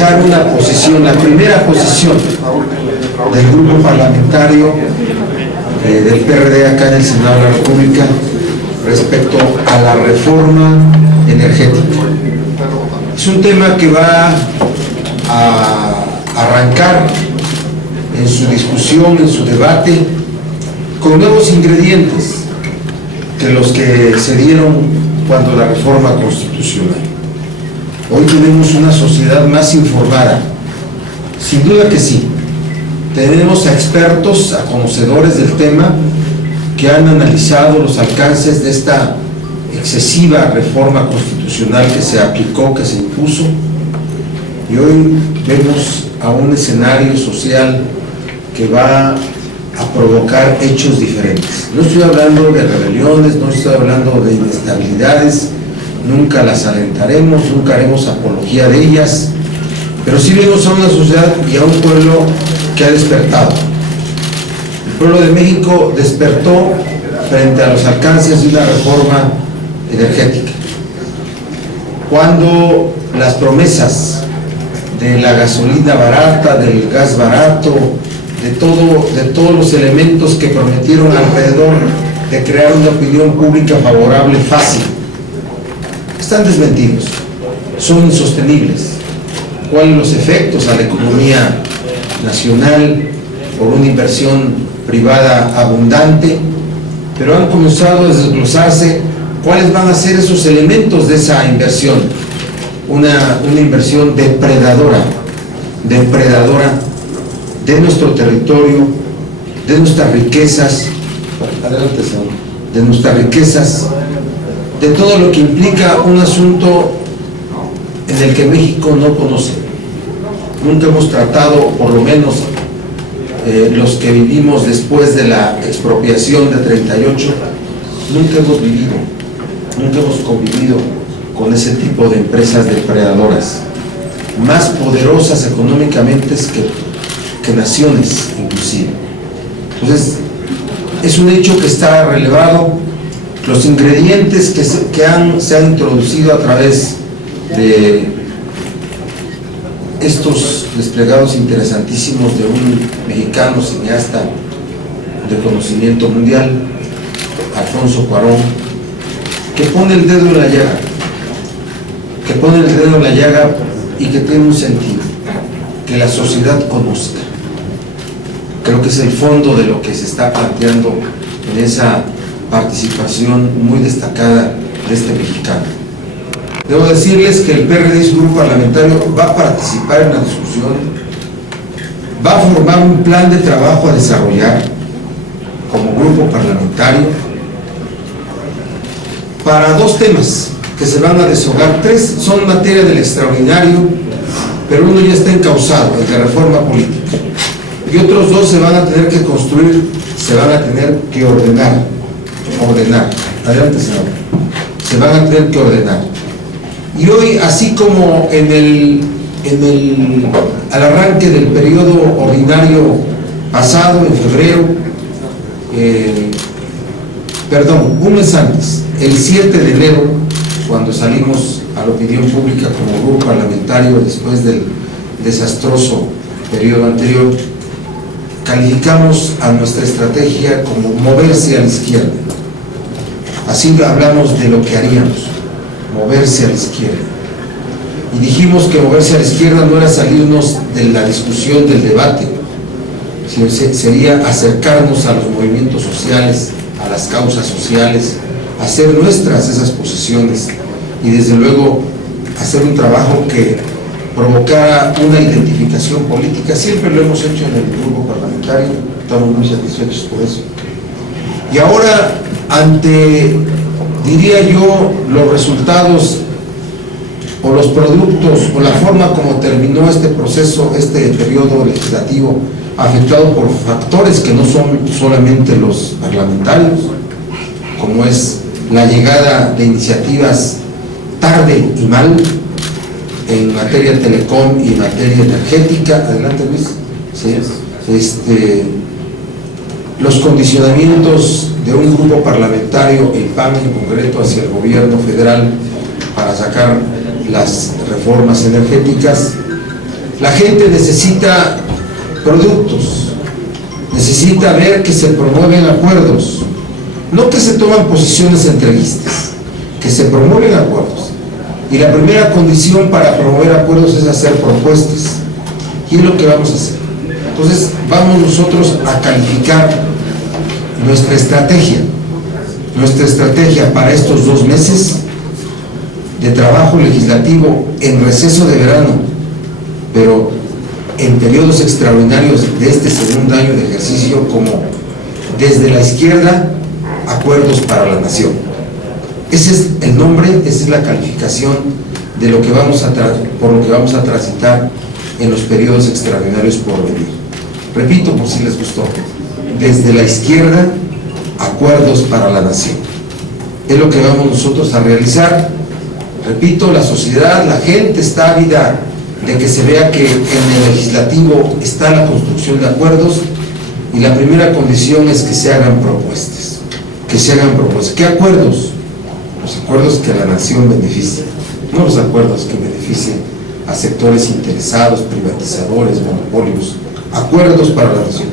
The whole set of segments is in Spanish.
dejar una posición, la primera posición del grupo parlamentario del PRD acá en el Senado de la República respecto a la reforma energética. Es un tema que va a arrancar en su discusión, en su debate, con nuevos ingredientes que los que se dieron cuando la reforma constitucional. Hoy tenemos una sociedad más informada, sin duda que sí. Tenemos a expertos, a conocedores del tema, que han analizado los alcances de esta excesiva reforma constitucional que se aplicó, que se impuso, y hoy vemos a un escenario social que va a provocar hechos diferentes. No estoy hablando de rebeliones, no estoy hablando de inestabilidades, nunca las alentaremos, nunca haremos apología de ellas, pero sí vemos a una sociedad y a un pueblo que ha despertado. El pueblo de México despertó frente a los alcances de una reforma energética. Cuando las promesas de la gasolina barata, del gas barato, de todos los elementos que prometieron alrededor de crear una opinión pública favorable fácil, están desmentidos, son insostenibles. ¿Cuáles los efectos a la economía nacional por una inversión privada abundante? Pero han comenzado a desglosarse cuáles van a ser esos elementos de esa inversión. Una inversión depredadora de nuestro territorio, de nuestras riquezas, de todo lo que implica un asunto en el que México no conoce. Nunca hemos tratado, por lo menos los que vivimos después de la expropiación de 38, nunca hemos convivido con ese tipo de empresas depredadoras, más poderosas económicamente que naciones inclusive. Entonces, es un hecho que está relevado. Los ingredientes que se han introducido a través de estos desplegados interesantísimos de un mexicano cineasta de conocimiento mundial, Alfonso Cuarón, que pone el dedo en la llaga, y que tiene un sentido, que la sociedad conozca. Creo que es el fondo de lo que se está planteando en esa participación muy destacada de este mexicano. Debo decirles que el PRD, su grupo parlamentario, va a participar en la discusión, va a formar un plan de trabajo a desarrollar como grupo parlamentario para dos temas que se van a deshogar. Tres son materia del extraordinario, pero uno ya está encauzado, el de reforma política, y otros dos se van a tener que construir, se van a tener que ordenar. Adelante, senador. Se van a tener que ordenar. Y hoy, así como al arranque del periodo ordinario pasado, en febrero, un mes antes, el 7 de enero, cuando salimos a la opinión pública como grupo parlamentario después del desastroso periodo anterior, calificamos a nuestra estrategia como moverse a la izquierda. Así hablamos de lo que haríamos, moverse a la izquierda. Y dijimos que moverse a la izquierda no era salirnos de la discusión, del debate, sino sería acercarnos a los movimientos sociales, a las causas sociales, hacer nuestras esas posiciones y desde luego hacer un trabajo que provocara una identificación política. Siempre lo hemos hecho en el grupo parlamentario, estamos muy satisfechos por eso. Y ahora, ante, diría yo, los resultados o los productos o la forma como terminó este proceso, este periodo legislativo, afectado por factores que no son solamente los parlamentarios, como es la llegada de iniciativas tarde y mal en materia de telecom y en materia energética. Adelante, Luis. Sí. Los condicionamientos de un grupo parlamentario, el PAN en concreto, hacia el gobierno federal para sacar las reformas energéticas, La gente necesita productos, necesita ver que se promueven acuerdos, no que se toman posiciones entreguistas, que se promueven acuerdos. Y la primera condición para promover acuerdos es hacer propuestas, y es lo que vamos a hacer. Entonces vamos nosotros a calificar nuestra estrategia para estos 2 meses de trabajo legislativo en receso de verano, pero en periodos extraordinarios de este segundo año de ejercicio, como desde la izquierda, acuerdos para la nación. Ese es el nombre, esa es la calificación de lo que vamos por lo que vamos a transitar en los periodos extraordinarios por venir. Repito, por si les gustó, desde la izquierda, acuerdos para la nación. Es lo que vamos nosotros a realizar. Repito, la sociedad, la gente está ávida de que se vea que en el legislativo está la construcción de acuerdos, y la primera condición es que se hagan propuestas. ¿Qué acuerdos? Los acuerdos que la nación beneficie, no los acuerdos que beneficien a sectores interesados, privatizadores, monopolios. Acuerdos para la nación.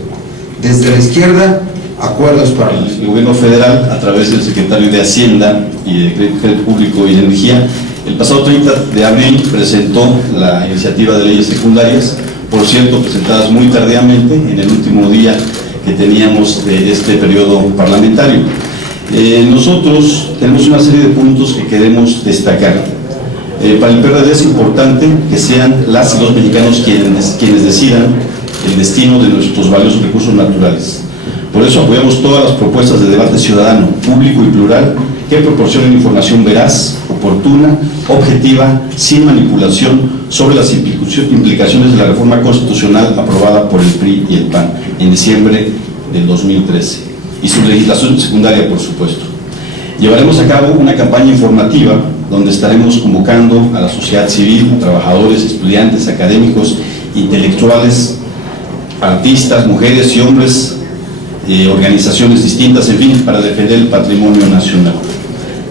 Desde la izquierda, acuerdos para la nación. El gobierno federal, a través del secretario de Hacienda y de Crédito Público y de Energía, el pasado 30 de abril presentó la iniciativa de leyes secundarias, por cierto, presentadas muy tardíamente, en el último día que teníamos de este periodo parlamentario. Nosotros tenemos una serie de puntos que queremos destacar. Para el PRD es importante que sean las y los mexicanos quienes decidan el destino de nuestros valiosos recursos naturales. Por eso apoyamos todas las propuestas de debate ciudadano, público y plural, que proporcionen información veraz, oportuna, objetiva, sin manipulación, sobre las implicaciones de la reforma constitucional aprobada por el PRI y el PAN en diciembre del 2013, y su legislación secundaria, por supuesto. Llevaremos a cabo una campaña informativa donde estaremos convocando a la sociedad civil, a trabajadores, estudiantes, académicos, intelectuales, artistas, mujeres y hombres, organizaciones distintas, en fin, para defender el patrimonio nacional.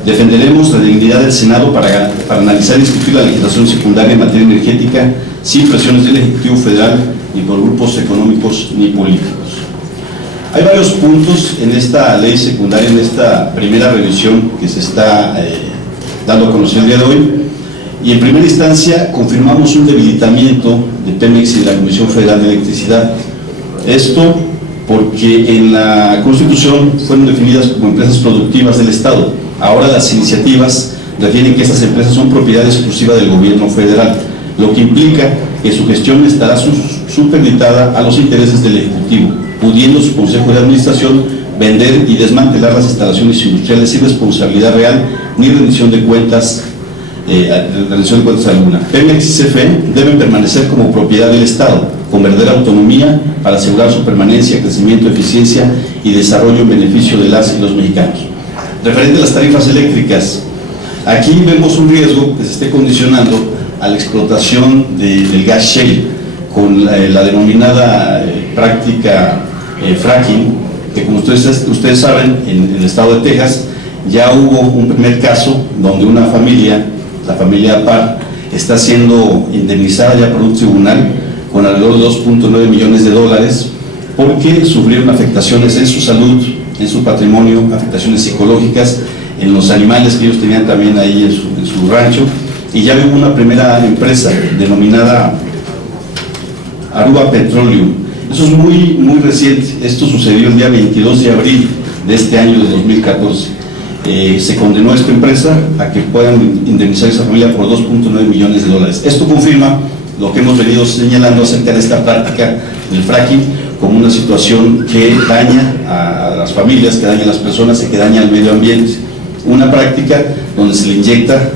Defenderemos la dignidad del Senado para analizar y discutir la legislación secundaria en materia energética sin presiones del Ejecutivo Federal, ni por grupos económicos ni políticos. Hay varios puntos en esta ley secundaria, en esta primera revisión que se está dando a conocer el día de hoy, y en primera instancia confirmamos un debilitamiento de Pemex y de la Comisión Federal de Electricidad. Esto porque en la Constitución fueron definidas como empresas productivas del Estado. Ahora las iniciativas refieren que estas empresas son propiedad exclusiva del gobierno federal, lo que implica que su gestión estará supeditada a los intereses del Ejecutivo, pudiendo su Consejo de Administración vender y desmantelar las instalaciones industriales sin responsabilidad real ni rendición de cuentas alguna. Pemex y CFE deben permanecer como propiedad del Estado, con verdadera autonomía para asegurar su permanencia, crecimiento, eficiencia y desarrollo en beneficio de las y los mexicanos. Referente a las tarifas eléctricas, aquí vemos un riesgo que se esté condicionando a la explotación del gas shale con la denominada práctica fracking, que como ustedes saben, en el estado de Texas ya hubo un primer caso donde una familia, la familia Par, está siendo indemnizada ya por un tribunal con alrededor de 2.9 millones de dólares porque sufrieron afectaciones en su salud, en su patrimonio, afectaciones psicológicas, en los animales que ellos tenían también ahí en su rancho, y ya hubo una primera empresa denominada Aruba Petroleum. Eso es muy reciente. Esto sucedió el día 22 de abril de este año de 2014. Se condenó a esta empresa a que puedan indemnizar a esa familia por 2.9 millones de dólares. Esto confirma lo que hemos venido señalando acerca de esta práctica del fracking como una situación que daña a las familias, que daña a las personas y que daña al medio ambiente. Una práctica donde se le inyecta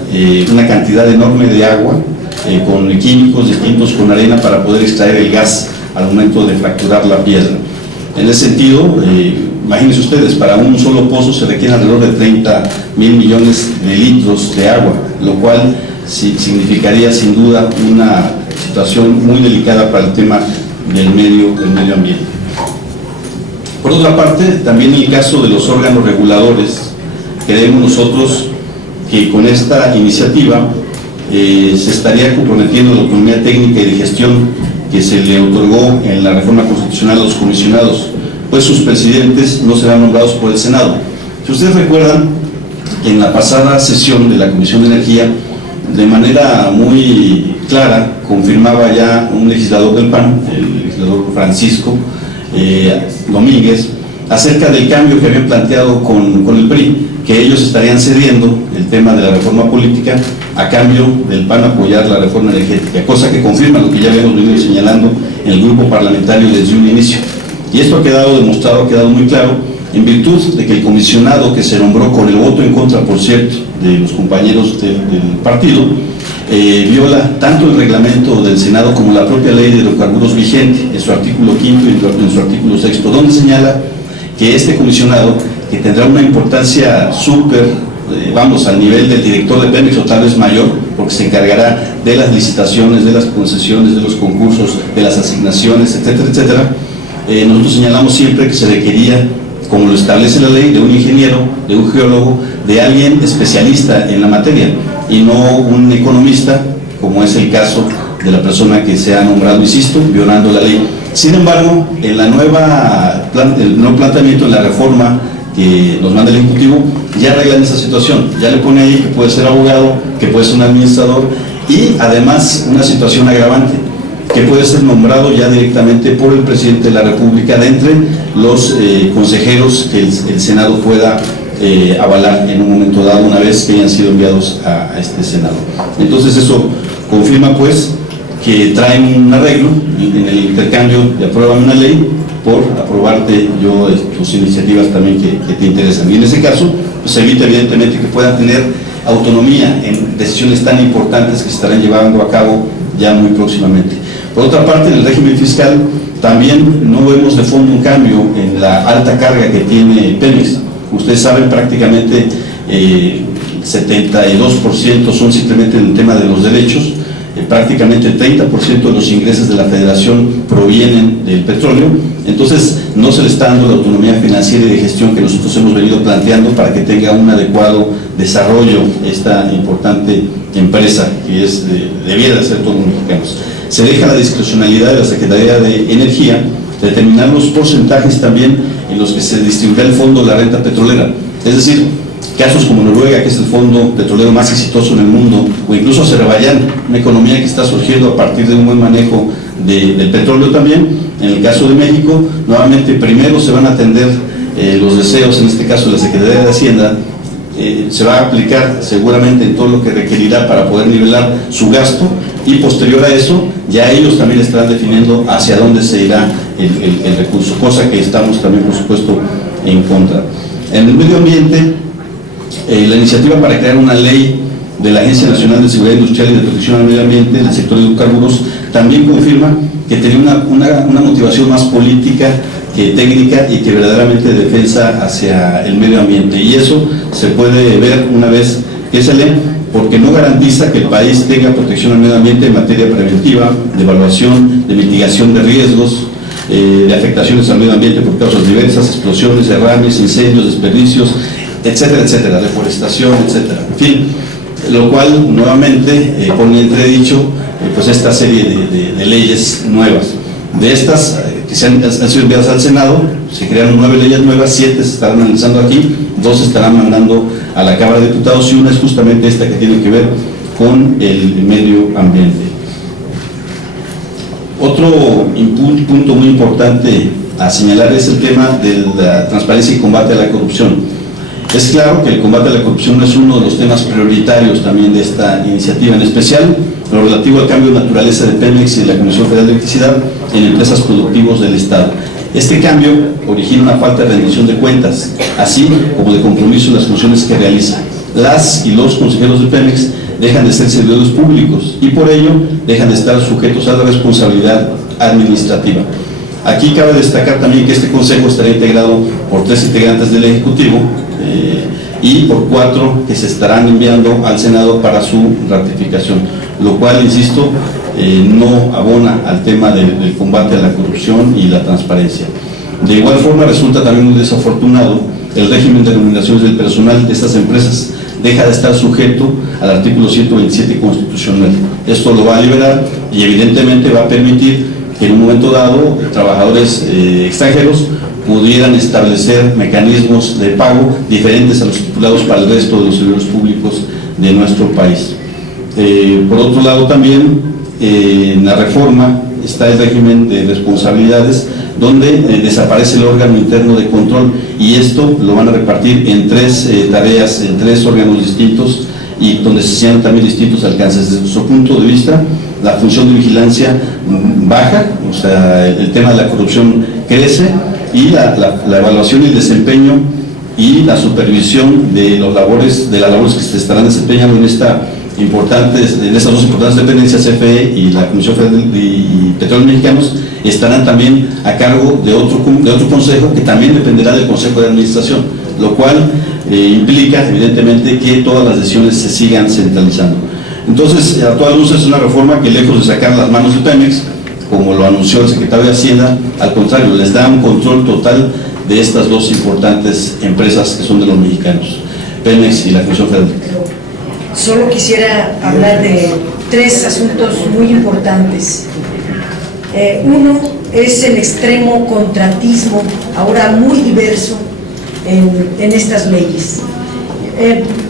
una cantidad enorme de agua con químicos distintos, con arena, para poder extraer el gas al momento de fracturar la piedra. En ese sentido, imagínense ustedes, para un solo pozo se requiere alrededor de 30,000 millones de litros de agua, lo cual significaría sin duda una situación muy delicada para el tema del medio ambiente. Por otra parte, también en el caso de los órganos reguladores, creemos nosotros que con esta iniciativa se estaría comprometiendo la autonomía técnica y de gestión que se le otorgó en la reforma constitucional a los comisionados, pues sus presidentes no serán nombrados por el Senado. Si ustedes recuerdan, en la pasada sesión de la Comisión de Energía, de manera muy clara, confirmaba ya un legislador del PAN, el legislador Francisco Domínguez, acerca del cambio que habían planteado con el PRI, que ellos estarían cediendo el tema de la reforma política a cambio del PAN apoyar la reforma energética, cosa que confirma lo que ya habíamos venido señalando en el grupo parlamentario desde un inicio. Y esto ha quedado demostrado, ha quedado muy claro, en virtud de que el comisionado que se nombró con el voto en contra, por cierto, de los compañeros del partido, viola tanto el reglamento del Senado como la propia ley de hidrocarburos vigente, en su artículo 5 y en su artículo 6, donde señala que este comisionado, que tendrá una importancia súper, vamos, al nivel del director de Pemex o tal vez mayor, porque se encargará de las licitaciones, de las concesiones, de los concursos, de las asignaciones, etcétera, etcétera. Nosotros señalamos siempre que se requería, como lo establece la ley, de un ingeniero, de un geólogo, de alguien especialista en la materia, y no un economista, como es el caso de la persona que se ha nombrado, insisto, violando la ley. Sin embargo, en el nuevo planteamiento, en la reforma que nos manda el Ejecutivo, ya arreglan esa situación, ya le pone ahí que puede ser abogado, que puede ser un administrador, y además una situación agravante, que puede ser nombrado ya directamente por el presidente de la República de entre los consejeros que el Senado pueda avalar en un momento dado, una vez que hayan sido enviados a este Senado. Entonces eso confirma pues que traen un arreglo en el intercambio de aprueban una ley por aprobarte yo tus iniciativas también que te interesan. Y en ese caso, pues evita evidentemente que puedan tener autonomía en decisiones tan importantes que se estarán llevando a cabo ya muy próximamente. Por otra parte, en el régimen fiscal también no vemos de fondo un cambio en la alta carga que tiene Pemex. Ustedes saben, prácticamente 72% son simplemente en el tema de los derechos, prácticamente 30% de los ingresos de la Federación provienen del petróleo. Entonces no se le está dando la autonomía financiera y de gestión que nosotros hemos venido planteando para que tenga un adecuado desarrollo esta importante empresa que debiera de ser todos los mexicanos. Se deja la discrecionalidad de la Secretaría de Energía determinar los porcentajes también en los que se distribuirá el fondo de la renta petrolera. Es decir, casos como Noruega, que es el fondo petrolero más exitoso en el mundo, o incluso Azerbaiyán, una economía que está surgiendo a partir de un buen manejo del petróleo también. En el caso de México, nuevamente primero se van a atender los deseos, en este caso de la Secretaría de Hacienda, se va a aplicar seguramente en todo lo que requerirá para poder nivelar su gasto, y posterior a eso ya ellos también estarán definiendo hacia dónde se irá el recurso, cosa que estamos también por supuesto en contra. En el medio ambiente, la iniciativa para crear una ley de la Agencia Nacional de Seguridad Industrial y de Protección al Medio Ambiente del sector de hidrocarburos también confirma que tenía una motivación más política que técnica y que verdaderamente de defensa hacia el medio ambiente, y eso se puede ver una vez que se lee, porque no garantiza que el país tenga protección al medio ambiente en materia preventiva, de evaluación, de mitigación de riesgos, de afectaciones al medio ambiente por causas diversas, explosiones, derrames, incendios, desperdicios, etcétera, etcétera, deforestación, etcétera. En fin, lo cual nuevamente pone en entredicho pues esta serie de leyes nuevas. De estas que han sido enviadas al Senado, se crearon 9 leyes nuevas, 7 se estarán analizando aquí, 2 se estarán mandando a la Cámara de Diputados, y una es justamente esta que tiene que ver con el medio ambiente. Otro punto muy importante a señalar es el tema de la transparencia y combate a la corrupción. Es claro que el combate a la corrupción es uno de los temas prioritarios también de esta iniciativa, en especial lo relativo al cambio de naturaleza de Pemex y de la Comisión Federal de Electricidad en empresas productivas del Estado. Este cambio origina una falta de rendición de cuentas, así como de compromiso en las funciones que realiza. Las y los consejeros de Pemex dejan de ser servidores públicos y por ello dejan de estar sujetos a la responsabilidad administrativa. Aquí cabe destacar también que este consejo estará integrado por 3 integrantes del Ejecutivo y por 4 que se estarán enviando al Senado para su ratificación, lo cual, insisto, no abona al tema del combate a la corrupción y la transparencia. De igual forma, resulta también muy desafortunado el régimen de remuneraciones del personal de estas empresas, deja de estar sujeto al artículo 127 constitucional. Esto lo va a liberar y evidentemente va a permitir que en un momento dado trabajadores extranjeros pudieran establecer mecanismos de pago diferentes a los estipulados para el resto de los servidores públicos de nuestro país. Por otro lado también, en la reforma está el régimen de responsabilidades, donde desaparece el órgano interno de control, y esto lo van a repartir en tres tareas, en tres órganos distintos, y donde se señalan también distintos alcances. Desde nuestro punto de vista, la función de vigilancia baja, o sea, el tema de la corrupción crece, y la evaluación y el desempeño y la supervisión de las labores que se estarán desempeñando en estas dos importantes dependencias, CFE y la Comisión Federal y Petróleos Mexicanos, estarán también a cargo de otro consejo que también dependerá del Consejo de Administración, lo cual implica evidentemente que todas las decisiones se sigan centralizando. Entonces, a todas luces es una reforma que, lejos de sacar las manos de Pemex, como lo anunció el secretario de Hacienda, al contrario, les da un control total de estas dos importantes empresas que son de los mexicanos, Pemex y la Comisión Federal. Solo quisiera hablar de tres asuntos muy importantes. Uno es el extremo contratismo, ahora muy diverso en estas leyes.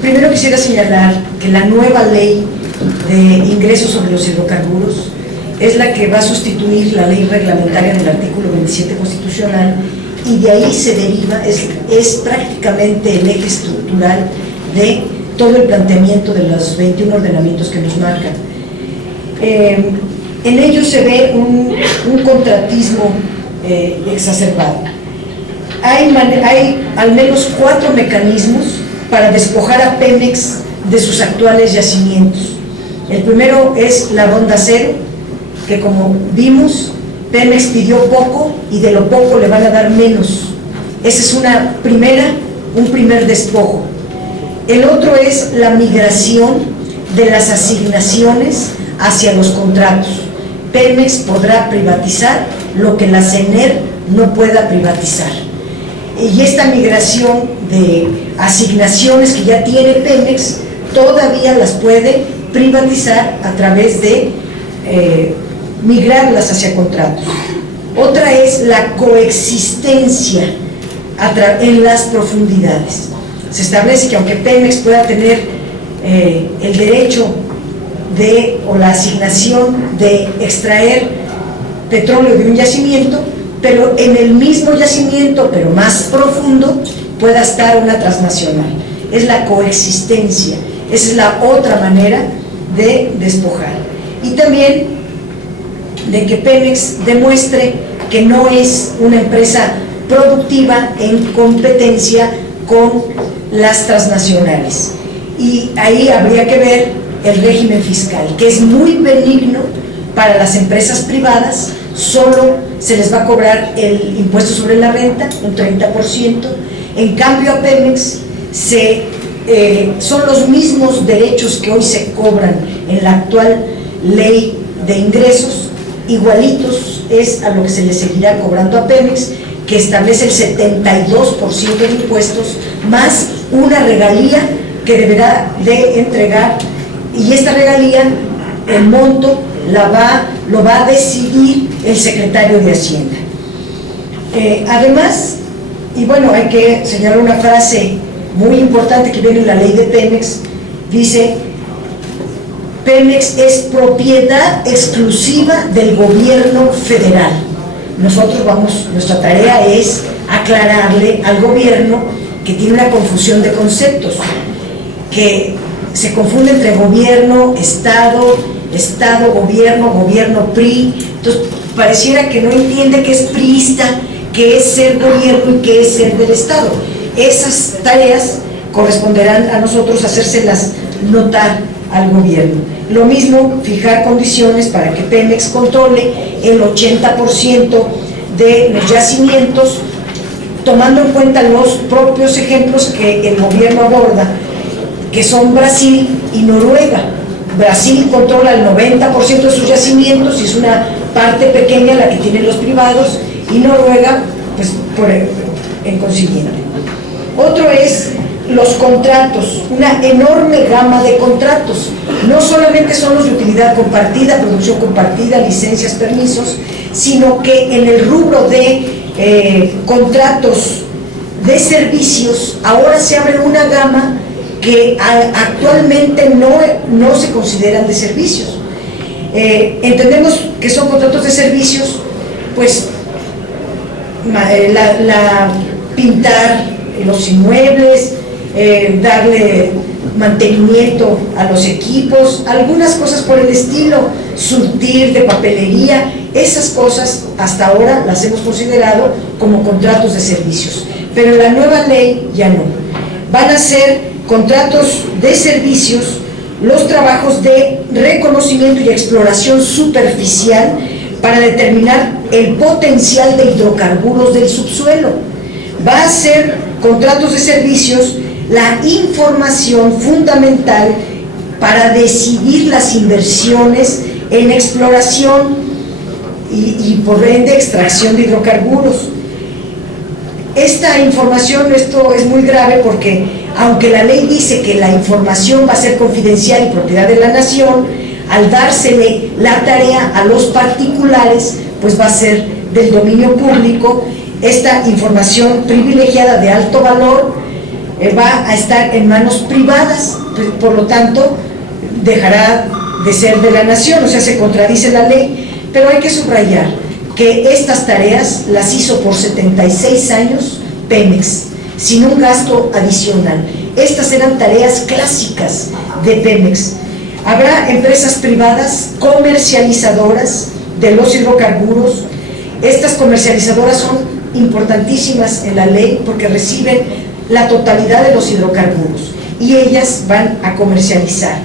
Primero quisiera señalar que la nueva ley de ingresos sobre los hidrocarburos es la que va a sustituir la ley reglamentaria del artículo 27 constitucional, y de ahí se deriva, es prácticamente el eje estructural de todo el planteamiento de los 21 ordenamientos que nos marcan. En ello se ve un contratismo exacerbado. Hay al menos 4 mecanismos para despojar a Pemex de sus actuales yacimientos. El primero es la ronda cero, que como vimos, Pemex pidió poco y de lo poco le van a dar menos. Ese es un primer despojo. El otro es la migración de las asignaciones hacia los contratos. Pemex podrá privatizar lo que la CENER no pueda privatizar. Y esta migración de asignaciones que ya tiene Pemex todavía las puede privatizar a través de migrarlas hacia contratos. Otra es la coexistencia en las profundidades. Se establece que aunque Pemex pueda tener el derecho o la asignación de extraer petróleo de un yacimiento, pero en el mismo yacimiento, pero más profundo, pueda estar una transnacional. Es la coexistencia, esa es la otra manera de despojar. Y también de que Pemex demuestre que no es una empresa productiva en competencia con las transnacionales. Y ahí habría que ver el régimen fiscal, que es muy benigno para las empresas privadas. Solo se les va a cobrar el impuesto sobre la renta, un 30%. En cambio a Pemex son los mismos derechos que hoy se cobran en la actual ley de ingresos, igualitos es a lo que se le seguirá cobrando a Pemex, que establece el 72% de impuestos más una regalía que deberá de entregar, y esta regalía, el monto lo va a decidir el secretario de Hacienda. Además, y bueno, hay que señalar una frase muy importante que viene en la ley de Pemex, dice: Pemex es propiedad exclusiva del gobierno federal. Nuestra tarea es aclararle al gobierno que tiene una confusión de conceptos, que se confunde entre gobierno, Estado, gobierno, gobierno PRI. Entonces pareciera que no entiende que es priista, que es ser gobierno y que es ser del Estado. Esas tareas corresponderán a nosotros hacérselas notar al gobierno. Lo mismo, fijar condiciones para que Pemex controle el 80% de los yacimientos, tomando en cuenta los propios ejemplos que el gobierno aborda, que son Brasil y Noruega. Brasil controla el 90% de sus yacimientos y es una parte pequeña la que tienen los privados, y Noruega, pues, en consiguiente. Otro es los contratos, una enorme gama de contratos. No solamente son los de utilidad compartida, producción compartida, licencias, permisos, sino que en el rubro de contratos de servicios, ahora se abre una gama que actualmente no se consideran de servicios. Entendemos que son contratos de servicios, pues pintar los inmuebles, darle mantenimiento a los equipos, algunas cosas por el estilo, surtir de papelería, esas cosas hasta ahora las hemos considerado como contratos de servicios, pero la nueva ley ya no. Van a ser contratos de servicios los trabajos de reconocimiento y exploración superficial para determinar el potencial de hidrocarburos del subsuelo. Va a ser contratos de servicios la información fundamental para decidir las inversiones en exploración y por ende extracción de hidrocarburos. Esta información, esto es muy grave porque aunque la ley dice que la información va a ser confidencial y propiedad de la nación, al dársele la tarea a los particulares, pues va a ser del dominio público. Esta información privilegiada de alto valor va a estar en manos privadas, por lo tanto dejará de ser de la nación, o sea, se contradice la ley. Pero hay que subrayar que estas tareas las hizo por 76 años Pemex, sin un gasto adicional. Estas eran tareas clásicas de Pemex. Habrá empresas privadas comercializadoras de los hidrocarburos. Estas comercializadoras son importantísimas en la ley porque reciben la totalidad de los hidrocarburos y ellas van a comercializar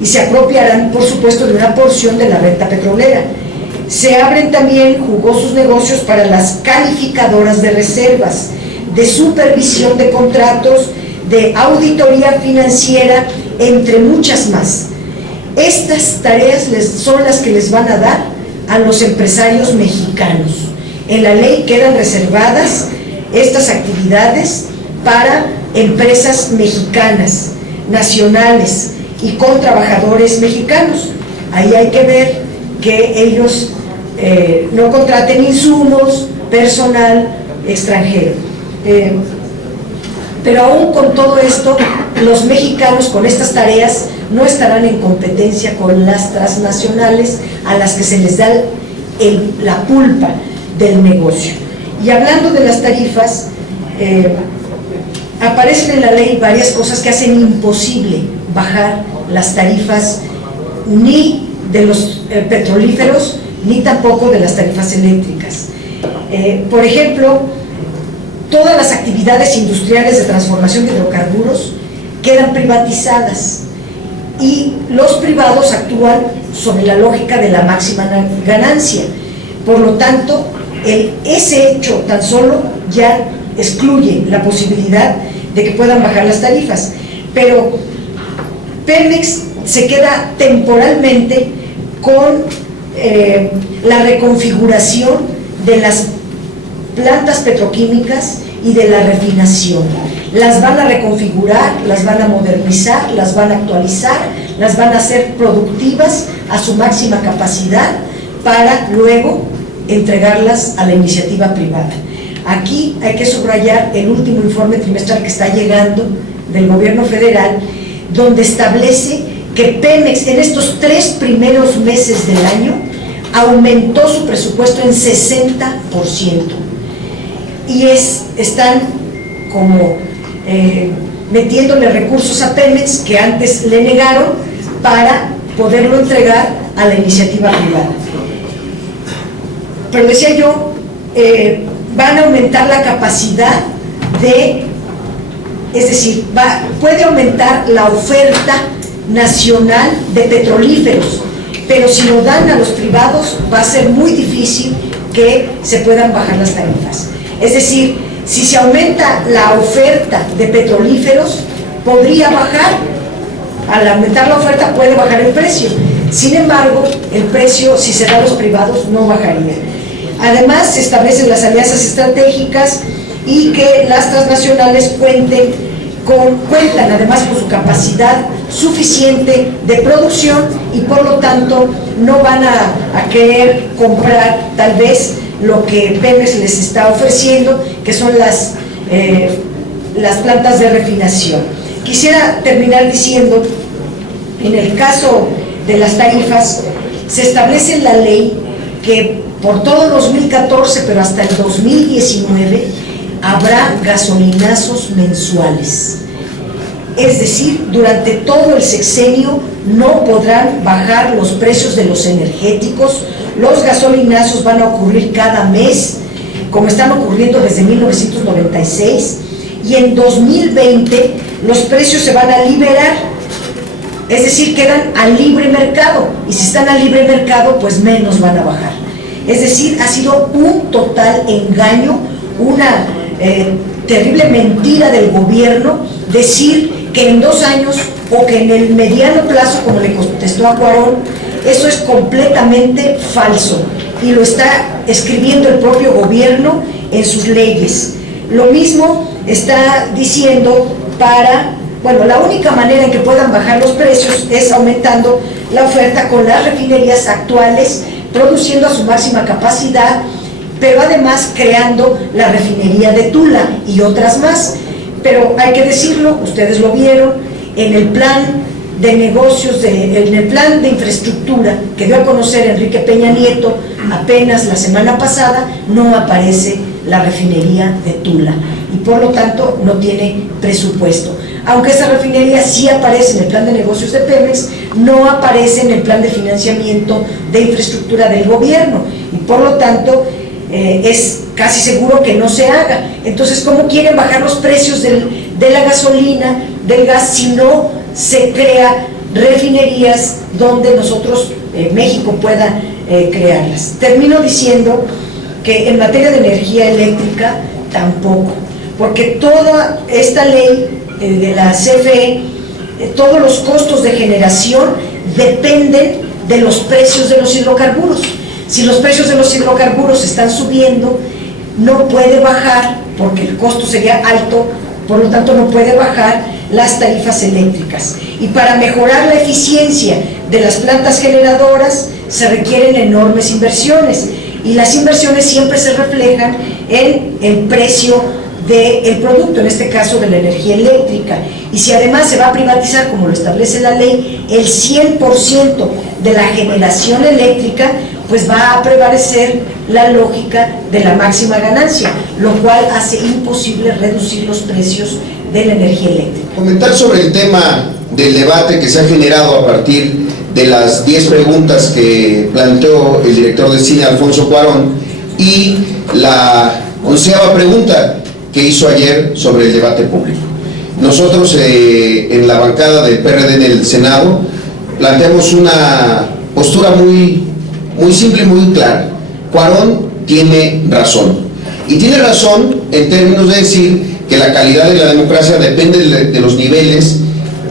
y se apropiarán, por supuesto, de una porción de la renta petrolera. Se abren también jugosos negocios para las calificadoras de reservas, de supervisión de contratos, de auditoría financiera, entre muchas más. Estas tareas son las que les van a dar a los empresarios mexicanos. En la ley quedan reservadas estas actividades para empresas mexicanas, nacionales y con trabajadores mexicanos. Ahí hay que ver que ellos no contraten insumos, personal extranjero. Pero aún con todo esto, los mexicanos con estas tareas no estarán en competencia con las transnacionales a las que se les da la pulpa del negocio. Y hablando de las tarifas, aparecen en la ley varias cosas que hacen imposible bajar las tarifas ni de los petrolíferos ni tampoco de las tarifas eléctricas. Por ejemplo, todas las actividades industriales de transformación de hidrocarburos quedan privatizadas y los privados actúan sobre la lógica de la máxima ganancia. Por lo tanto, ese hecho tan solo ya excluye la posibilidad de que puedan bajar las tarifas. Pero Pemex se queda temporalmente con la reconfiguración de las plantas petroquímicas y de la refinación. Las van a reconfigurar, las van a modernizar, las van a actualizar, las van a hacer productivas a su máxima capacidad para luego entregarlas a la iniciativa privada. Aquí hay que subrayar el último informe trimestral que está llegando del gobierno federal, donde establece que Pemex en estos 3 primeros meses del año aumentó su presupuesto en 60%. Y están como metiéndole recursos a Pemex que antes le negaron para poderlo entregar a la iniciativa privada. Pero decía yo, van a aumentar la capacidad es decir, puede aumentar la oferta nacional de petrolíferos, pero si lo dan a los privados va a ser muy difícil que se puedan bajar las tarifas. Es decir, si se aumenta la oferta de petrolíferos, podría bajar. Al aumentar la oferta puede bajar el precio. Sin embargo, el precio, si se da a los privados, no bajaría. Además, se establecen las alianzas estratégicas y que las transnacionales cuentan además con su capacidad suficiente de producción y por lo tanto no van a querer comprar tal vez lo que Pemex les está ofreciendo, que son las plantas de refinación. Quisiera terminar diciendo, en el caso de las tarifas, se establece en la ley que por todo el 2014, pero hasta el 2019, habrá gasolinazos mensuales. Es decir, durante todo el sexenio no podrán bajar los precios de los energéticos, los gasolinazos van a ocurrir cada mes, como están ocurriendo desde 1996, y en 2020 los precios se van a liberar, es decir, quedan a libre mercado, y si están a libre mercado, pues menos van a bajar. Es decir, ha sido un total engaño, una terrible mentira del gobierno decir que en 2 años o que en el mediano plazo, como le contestó a Cuarón. Eso es completamente falso y lo está escribiendo el propio gobierno en sus leyes. Lo mismo está diciendo la única manera en que puedan bajar los precios es aumentando la oferta con las refinerías actuales, produciendo a su máxima capacidad, pero además creando la refinería de Tula y otras más. Pero hay que decirlo, ustedes lo vieron, en el plan de negocios, en el plan de infraestructura que dio a conocer Enrique Peña Nieto apenas la semana pasada, no aparece la refinería de Tula y por lo tanto no tiene presupuesto. Aunque esa refinería sí aparece en el plan de negocios de Pemex, no aparece en el plan de financiamiento de infraestructura del gobierno y por lo tanto es casi seguro que no se haga. Entonces, ¿cómo quieren bajar los precios de la gasolina, del gas, si no se crea refinerías donde nosotros, México, pueda crearlas? Termino diciendo que en materia de energía eléctrica tampoco, porque toda esta ley de la CFE, todos los costos de generación dependen de los precios de los hidrocarburos. Si los precios de los hidrocarburos están subiendo, no puede bajar, porque el costo sería alto, por lo tanto no puede bajar las tarifas eléctricas. Y para mejorar la eficiencia de las plantas generadoras se requieren enormes inversiones, y las inversiones siempre se reflejan en el precio del producto, en este caso de la energía eléctrica. Y si además se va a privatizar, como lo establece la ley, el 100% de la generación eléctrica, pues va a prevalecer la lógica de la máxima ganancia, lo cual hace imposible reducir los precios de la energía eléctrica. Comentar sobre el tema del debate que se ha generado a partir de las 10 preguntas que planteó el director de cine Alfonso Cuarón y la 11ª pregunta que hizo ayer sobre el debate público. Nosotros en la bancada del PRD en el Senado planteamos una postura muy simple y muy clara. Cuarón tiene razón, y tiene razón en términos de decir que la calidad de la democracia depende de los niveles,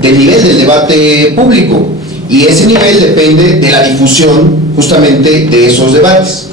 del nivel del debate público, y ese nivel depende de la difusión justamente de esos debates.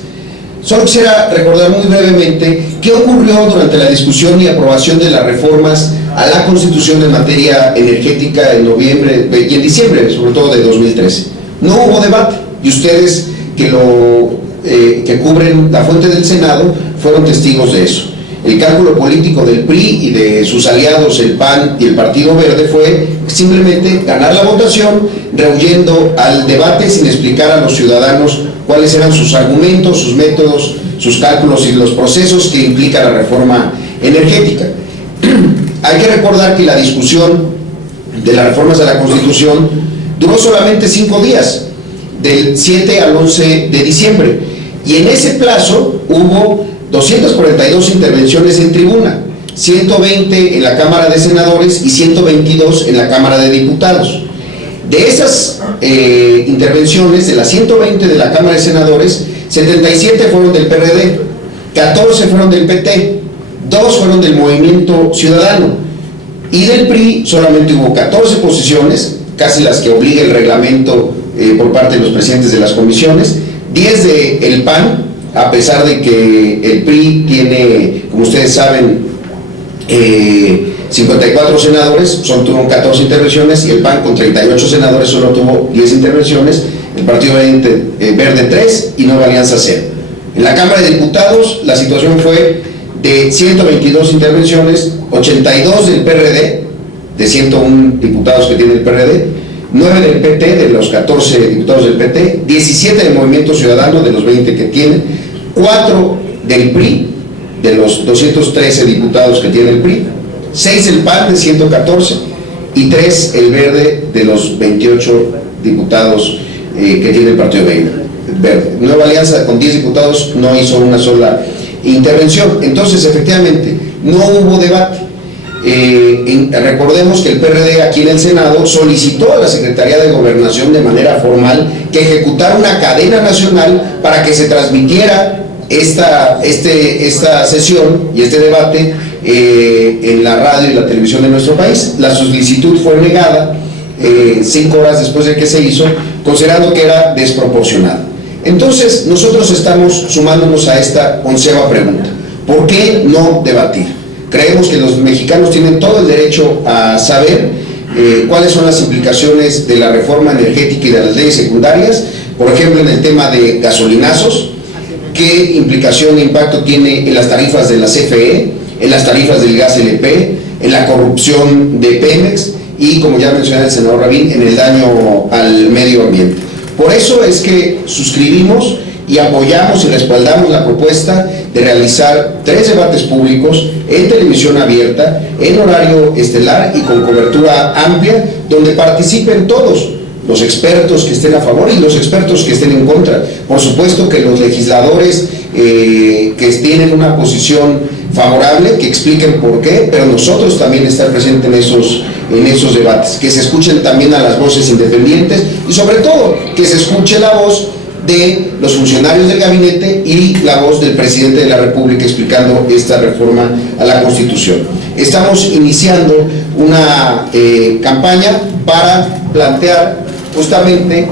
Solo quisiera recordar muy brevemente qué ocurrió durante la discusión y aprobación de las reformas a la Constitución en materia energética en noviembre y en diciembre, sobre todo de 2013. No hubo debate, y ustedes que cubren la fuente del Senado fueron testigos de eso. El cálculo político del PRI y de sus aliados, el PAN y el Partido Verde, fue simplemente ganar la votación, rehuyendo al debate sin explicar a los ciudadanos cuáles eran sus argumentos, sus métodos, sus cálculos y los procesos que implica la reforma energética. Hay que recordar que la discusión de las reformas de la Constitución duró solamente 5 días, del 7 al 11 de diciembre, y en ese plazo hubo 242 intervenciones en tribuna, 120 en la Cámara de Senadores y 122 en la Cámara de Diputados. De esas intervenciones, de las 120 de la Cámara de Senadores, 77 fueron del PRD, 14 fueron del PT, 2 fueron del Movimiento Ciudadano, y del PRI solamente hubo 14 posiciones, casi las que obliga el reglamento por parte de los presidentes de las comisiones, 10 del PAN, a pesar de que el PRI tiene, como ustedes saben, 54 senadores, solo tuvo 14 intervenciones, y el PAN con 38 senadores solo tuvo 10 intervenciones, el Partido Verde 3 y Nueva Alianza 0. En la Cámara de Diputados la situación fue de 122 intervenciones, 82 del PRD, de 101 diputados que tiene el PRD, 9 del PT, de los 14 diputados del PT, 17 del Movimiento Ciudadano, de los 20 que tiene, 4 del PRI, de los 213 diputados que tiene el PRI, 6 el PAN, de 114, y 3 el Verde, de los 28 diputados que tiene el Partido Verde. Nueva Alianza, con 10 diputados, no hizo una sola intervención. Entonces, efectivamente, no hubo debate. Recordemos que el PRD aquí en el Senado solicitó a la Secretaría de Gobernación de manera formal que ejecutara una cadena nacional para que se transmitiera esta sesión y este debate en la radio y la televisión de nuestro país. La solicitud fue negada 5 horas después de que se hizo, considerando que era desproporcionada. Entonces, nosotros estamos sumándonos a esta 11ª pregunta: ¿por qué no debatir? Creemos que los mexicanos tienen todo el derecho a saber cuáles son las implicaciones de la reforma energética y de las leyes secundarias, por ejemplo, en el tema de gasolinazos, qué implicación e impacto tiene en las tarifas de la CFE, en las tarifas del gas LP, en la corrupción de Pemex y, como ya mencionaba el senador Rabín, en el daño al medio ambiente. Por eso es que suscribimos y apoyamos y respaldamos la propuesta de realizar 3 debates públicos en televisión abierta, en horario estelar y con cobertura amplia, donde participen todos los expertos que estén a favor y los expertos que estén en contra. Por supuesto que los legisladores que tienen una posición favorable, que expliquen por qué, pero nosotros también estar presentes en esos debates, que se escuchen también a las voces independientes y sobre todo que se escuche la voz de los funcionarios del gabinete y la voz del presidente de la República explicando esta reforma a la Constitución. Estamos iniciando una campaña para plantear justamente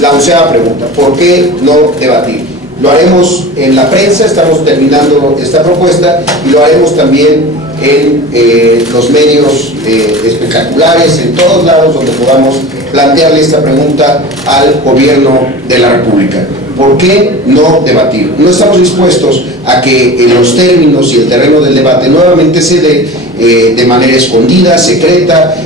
la 11ª pregunta: ¿por qué no debatir? Lo haremos en la prensa, estamos terminando esta propuesta, y lo haremos también en los medios espectaculares, en todos lados donde podamos plantearle esta pregunta al gobierno de la República. ¿Por qué no debatir? No estamos dispuestos a que en los términos y el terreno del debate nuevamente se dé de manera escondida, secreta,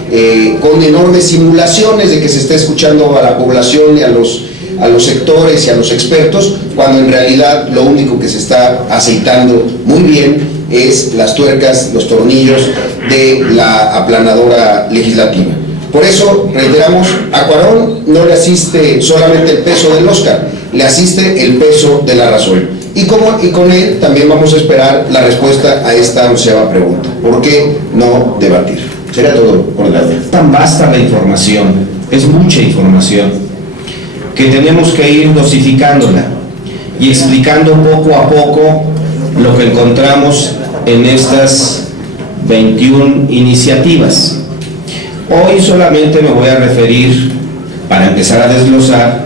con enormes simulaciones de que se está escuchando a la población y a los sectores y a los expertos, cuando en realidad lo único que se está aceitando muy bien es las tuercas, los tornillos de la aplanadora legislativa. Por eso, reiteramos, a Cuarón no le asiste solamente el peso del Oscar, le asiste el peso de la razón. Y con él también vamos a esperar la respuesta a esta 11ª pregunta: ¿por qué no debatir? Será todo por el lado. Tan vasta la información, es mucha información, que tenemos que ir dosificándola y explicando poco a poco lo que encontramos en estas 21 iniciativas. Hoy solamente me voy a referir, para empezar a desglosar,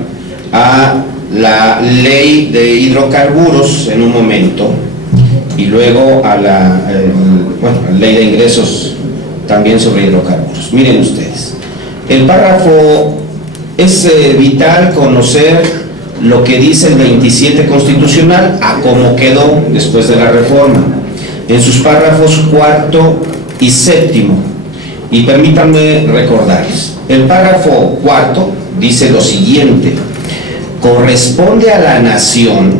a la ley de hidrocarburos en un momento, y luego a la ley de ingresos también sobre hidrocarburos. Miren ustedes, el párrafo es vital conocer lo que dice el 27 constitucional a cómo quedó después de la reforma, en sus párrafos 4º y 7º. Y permítanme recordarles, el párrafo 4º dice lo siguiente: corresponde a la nación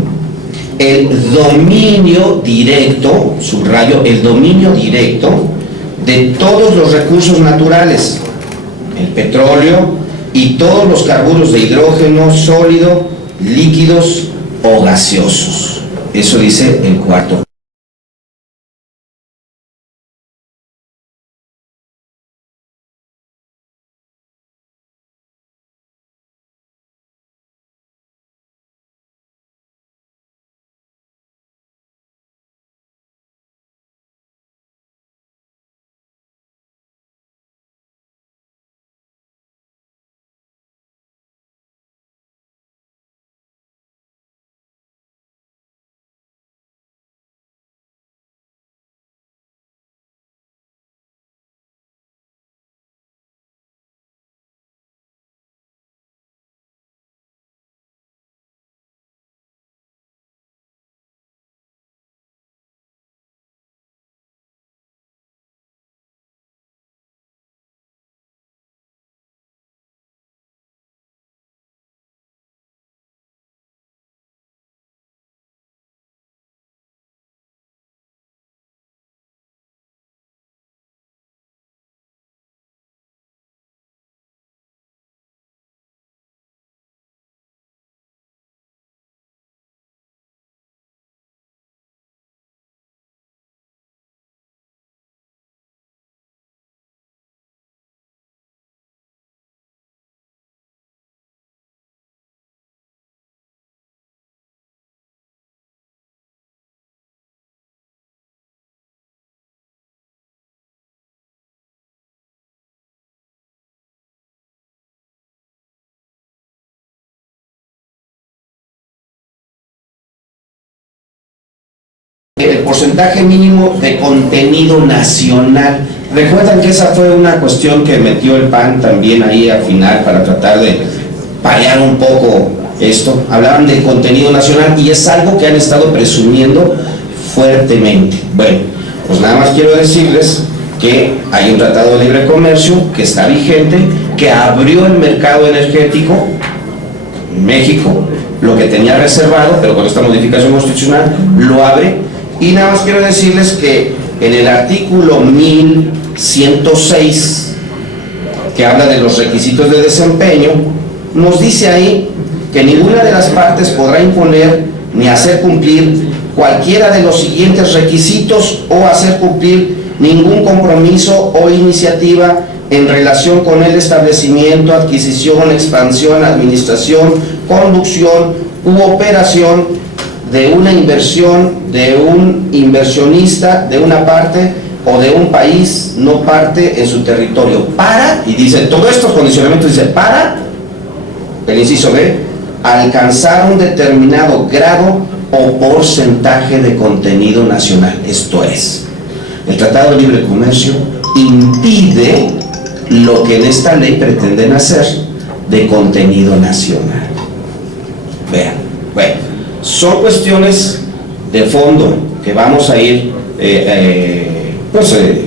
el dominio directo, subrayo, el dominio directo de todos los recursos naturales, el petróleo y todos los carburos de hidrógeno sólido, líquidos o gaseosos. Eso dice el 4º. porcentaje mínimo de contenido nacional. Recuerdan que esa fue una cuestión que metió el PAN también ahí al final para tratar de paliar un poco esto. Hablaban del contenido nacional y es algo que han estado presumiendo fuertemente. Bueno, pues nada más quiero decirles que hay un tratado de libre comercio que está vigente, que abrió el mercado energético en México, lo que tenía reservado, pero con esta modificación constitucional lo abre. Y nada más quiero decirles que en el artículo 1106, que habla de los requisitos de desempeño, nos dice ahí que ninguna de las partes podrá imponer ni hacer cumplir cualquiera de los siguientes requisitos o hacer cumplir ningún compromiso o iniciativa en relación con el establecimiento, adquisición, expansión, administración, conducción u operación de una inversión, de un inversionista, de una parte o de un país no parte en su territorio. Para, y dice, todos estos condicionamientos dice, para, el inciso B, alcanzar un determinado grado o porcentaje de contenido nacional. Esto es, el Tratado de Libre Comercio impide lo que en esta ley pretenden hacer de contenido nacional. Vean, bueno, son cuestiones de fondo que vamos a ir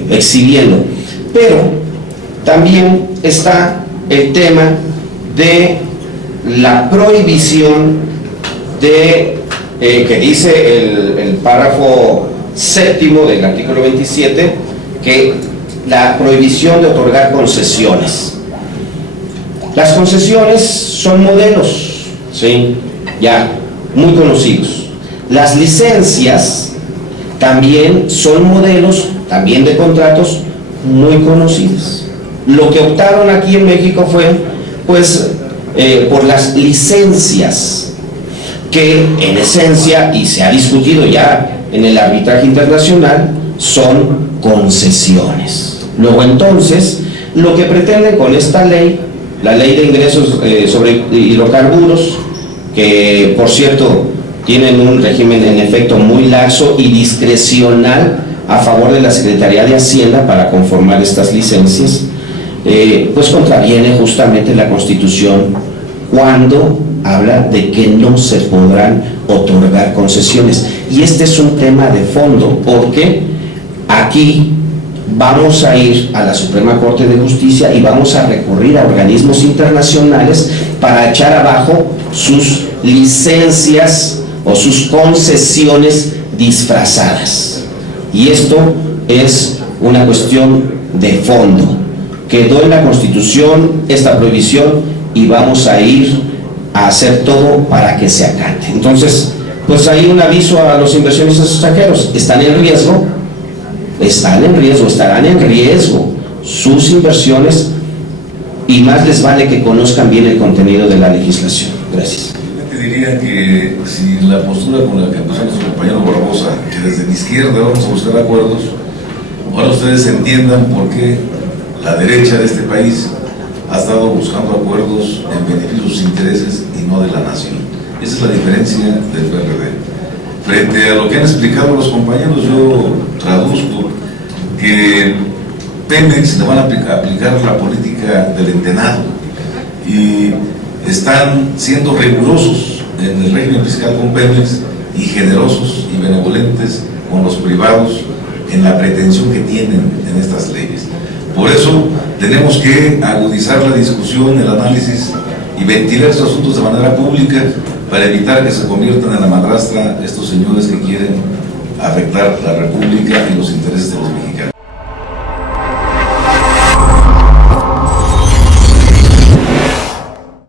exhibiendo, pero también está el tema de la prohibición de que dice el párrafo séptimo del artículo 27, que la prohibición de otorgar concesiones. Las concesiones son modelos, ¿sí? Ya muy conocidos. Las licencias también son modelos, también de contratos muy conocidos. Lo que optaron aquí en México fue, pues, por las licencias, que en esencia, y se ha discutido ya en el arbitraje internacional, son concesiones. Luego entonces, lo que pretenden con esta ley, la ley de ingresos sobre hidrocarburos, que por cierto tienen un régimen en efecto muy laxo y discrecional a favor de la Secretaría de Hacienda para conformar estas licencias, pues contraviene justamente la Constitución cuando habla de que no se podrán otorgar concesiones. Y este es un tema de fondo, porque aquí vamos a ir a la Suprema Corte de Justicia y vamos a recurrir a organismos internacionales para echar abajo sus licencias o sus concesiones disfrazadas. Y esto es una cuestión de fondo. Quedó en la Constitución esta prohibición y vamos a ir a hacer todo para que se acate. Entonces, pues hay un aviso a los inversionistas extranjeros: están en riesgo, estarán en riesgo sus inversiones, y más les vale que conozcan bien el contenido de la legislación. Gracias. Yo te diría que si la postura con la que empezó nuestro compañero Barbosa, que desde la izquierda vamos a buscar acuerdos, ahora ustedes entiendan por qué la derecha de este país ha estado buscando acuerdos en beneficio de sus intereses y no de la nación. Esa es la diferencia del PRD. Frente a lo que han explicado los compañeros, yo traduzco que Pemex le van a aplicar la política del entenado y están siendo rigurosos en el régimen fiscal con Pemex y generosos y benevolentes con los privados en la pretensión que tienen en estas leyes. Por eso tenemos que agudizar la discusión, el análisis y ventilar estos asuntos de manera pública para evitar que se conviertan en la madrastra estos señores que quieren afectar la República y los intereses de los mexicanos.